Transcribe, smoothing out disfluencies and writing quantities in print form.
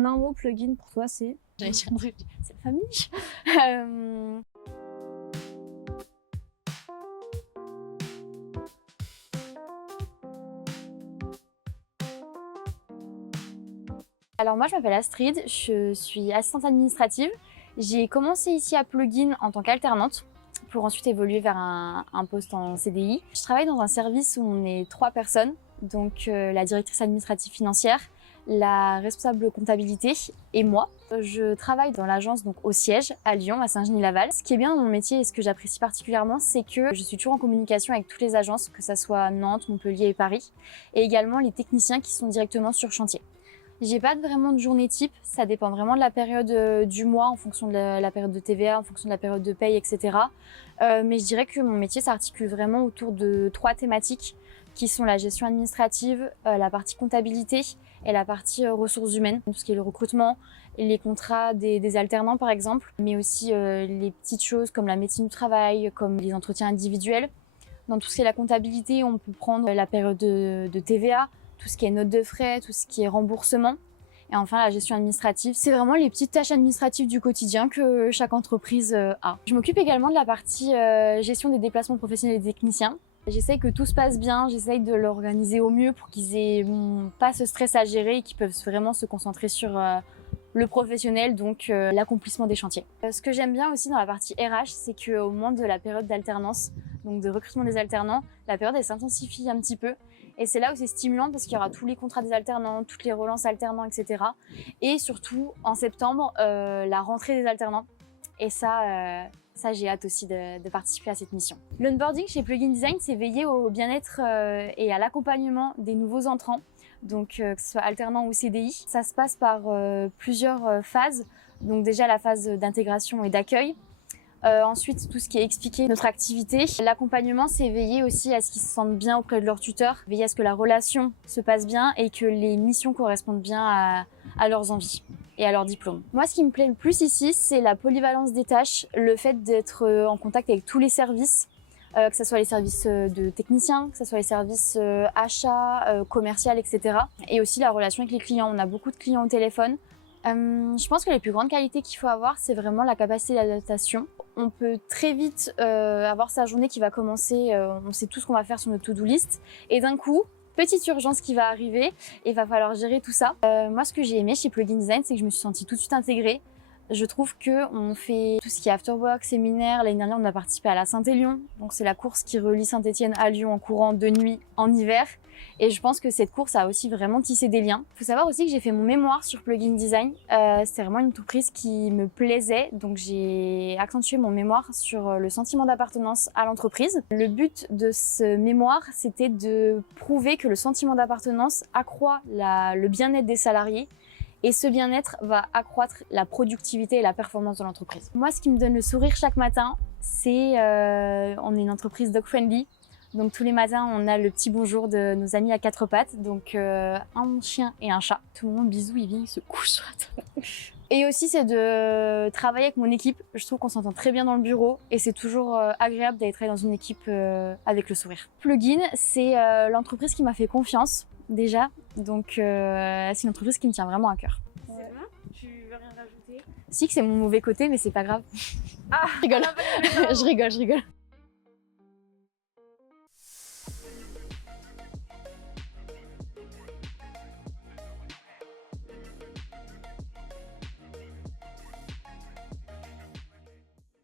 En un mot, plugin pour toi, c'est... J'allais dire un truc, c'est la famille. Alors moi, je m'appelle Astrid, je suis assistante administrative. J'ai commencé ici à Plugin en tant qu'alternante pour ensuite évoluer vers un poste en CDI. Je travaille dans un service où on est 3 personnes, donc la directrice administrative financière, la responsable comptabilité et moi. Je travaille dans l'agence donc au siège à Lyon, à Saint-Genis-Laval. Ce qui est bien dans mon métier et ce que j'apprécie particulièrement, c'est que je suis toujours en communication avec toutes les agences, que ce soit Nantes, Montpellier et Paris, et également les techniciens qui sont directement sur chantier. J'ai pas vraiment de journée type, ça dépend vraiment de la période du mois, en fonction de la période de TVA, en fonction de la période de paye, etc. Mais je dirais que mon métier s'articule vraiment autour de 3 thématiques qui sont la gestion administrative, la partie comptabilité et la partie ressources humaines, tout ce qui est le recrutement, les contrats des alternants par exemple, mais aussi les petites choses comme la médecine du travail, comme les entretiens individuels. Dans tout ce qui est la comptabilité, on peut prendre la période de TVA, tout ce qui est notes de frais, tout ce qui est remboursement. Et enfin, la gestion administrative, c'est vraiment les petites tâches administratives du quotidien que chaque entreprise a. Je m'occupe également de la partie gestion des déplacements professionnels et des techniciens. J'essaye que tout se passe bien, j'essaye de l'organiser au mieux pour qu'ils aient pas ce stress à gérer et qu'ils peuvent vraiment se concentrer sur le professionnel, donc l'accomplissement des chantiers. Ce que j'aime bien aussi dans la partie RH, c'est qu'au moment de la période d'alternance, donc de recrutement des alternants, la période elle s'intensifie un petit peu. Et c'est là où c'est stimulant parce qu'il y aura tous les contrats des alternants, toutes les relances alternants, etc. Et surtout, en septembre, la rentrée des alternants. Et ça j'ai hâte aussi de participer à cette mission. L'onboarding chez Plugin Design, c'est veiller au bien-être et à l'accompagnement des nouveaux entrants, donc que ce soit alternant ou CDI. Ça se passe par plusieurs phases. Donc déjà la phase d'intégration et d'accueil. Ensuite, tout ce qui est expliqué notre activité. L'accompagnement, c'est veiller aussi à ce qu'ils se sentent bien auprès de leur tuteur, veiller à ce que la relation se passe bien et que les missions correspondent bien à leurs envies et à leur diplôme. Moi, ce qui me plaît le plus ici, c'est la polyvalence des tâches, le fait d'être en contact avec tous les services, que ce soit les services de techniciens, que ce soit les services achats, commercial, etc. Et aussi la relation avec les clients. On a beaucoup de clients au téléphone. Je pense que les plus grandes qualités qu'il faut avoir, c'est vraiment la capacité d'adaptation. On peut très vite avoir sa journée qui va commencer, on sait tout ce qu'on va faire sur notre to-do list, et d'un coup, petite urgence qui va arriver, et il va falloir gérer tout ça. Moi, ce que j'ai aimé chez Plugin Design, c'est que je me suis sentie tout de suite intégrée. Je trouve qu'on fait tout ce qui est afterwork, séminaire. L'année dernière, on a participé à la Saint-Élion. Donc, c'est la course qui relie Saint-Étienne à Lyon en courant de nuit en hiver. Et je pense que cette course a aussi vraiment tissé des liens. Il faut savoir aussi que j'ai fait mon mémoire sur Plugin Design. C'était vraiment une entreprise qui me plaisait. Donc, j'ai accentué mon mémoire sur le sentiment d'appartenance à l'entreprise. Le but de ce mémoire, c'était de prouver que le sentiment d'appartenance accroît le bien-être des salariés. Et ce bien-être va accroître la productivité et la performance de l'entreprise. Moi, ce qui me donne le sourire chaque matin, c'est on est une entreprise dog-friendly. Donc tous les matins, on a le petit bonjour de nos amis à 4 pattes. Donc un chien et un chat. Tout le monde, bisous, il vient, il se couche sur la table. Et aussi, c'est de travailler avec mon équipe. Je trouve qu'on s'entend très bien dans le bureau et c'est toujours agréable d'aller travailler dans une équipe avec le sourire. Plugin, c'est l'entreprise qui m'a fait confiance. Déjà, donc c'est une entreprise qui me tient vraiment à cœur. C'est bon? Tu veux rien rajouter? Si, que c'est mon mauvais côté, mais c'est pas grave. Ah, je rigole. Je rigole.